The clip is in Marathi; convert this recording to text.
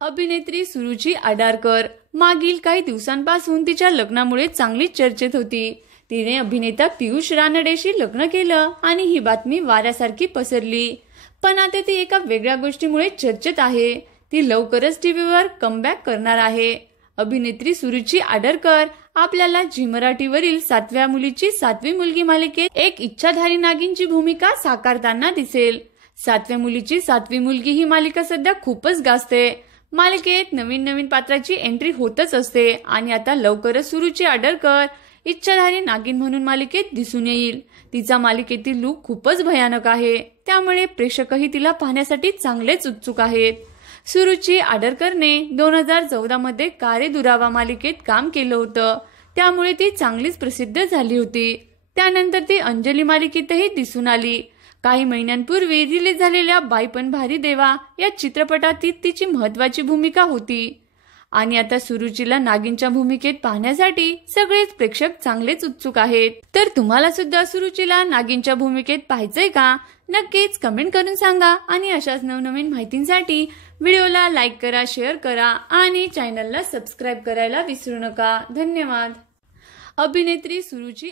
अभिनेत्री सुरुची आडारकर मागील काही दिवसांपासून तिच्या लग्नामुळे चांगलीच चर्चेत होती। तिने अभिनेता पियुष रानडेशी लग्न केलं आणि ही बातमी वाऱ्यासारखी पसरली। पण आता ती एका वेगळ्या गोष्टीमुळे चर्चेत आहे। ती लवकरच टीव्हीवर कमबॅक करणार आहे। अभिनेत्री सुरुची आडारकर आपल्याला झी मराठीवरील 7व्या मुलीची 7वी मुलगी मालिकेत एक इच्छाधारी नागिनची भूमिका साकारताना दिसेल। 7व्या मुलीची 7वी मुलगी ही मालिका सध्या खूपच गाजते। मालिकेत नवीन पात्राची एंट्री होतच असते आणि आता लवकरच सुरुची आडारकर इच्छाधारी नागिन म्हणून मालिकेत दिसून येईल। तिचा मालिकेतील लूक खूपच भयानक आहे, त्यामुळे प्रेक्षकही तिला पाहण्यासाठी चांगलेच उत्सुक आहेत। सुरुची आडारकरने 2014 मध्ये कारे दुरावा मालिकेत काम केलं होतं, त्यामुळे ती चांगलीच प्रसिद्ध झाली होती। त्यानंतर ती अंजली मालिकेतही दिसून आली। काही महिन्यांपूर्वी रिलीज झालेल्या बाई पण भारी देवा या चित्रपटात तिची महत्त्वाची भूमिका होती आणि आता सुरुचीला नागिनच्या भूमिकेत पाहण्यासाठी सगळेच प्रेक्षक चांगलेच उत्सुक आहेत। तर तुम्हाला सुद्धा सुरुचीला नागिनच्या भूमिकेत पाहायचंय का? नक्कीच कमेंट करून सांगा आणि अशाच नवनवीन माहितींसाठी व्हिडिओला लाईक करा, शेअर करा आणि चॅनलला सबस्क्राईब करायला विसरू नका। धन्यवाद। अभिनेत्री सुरुची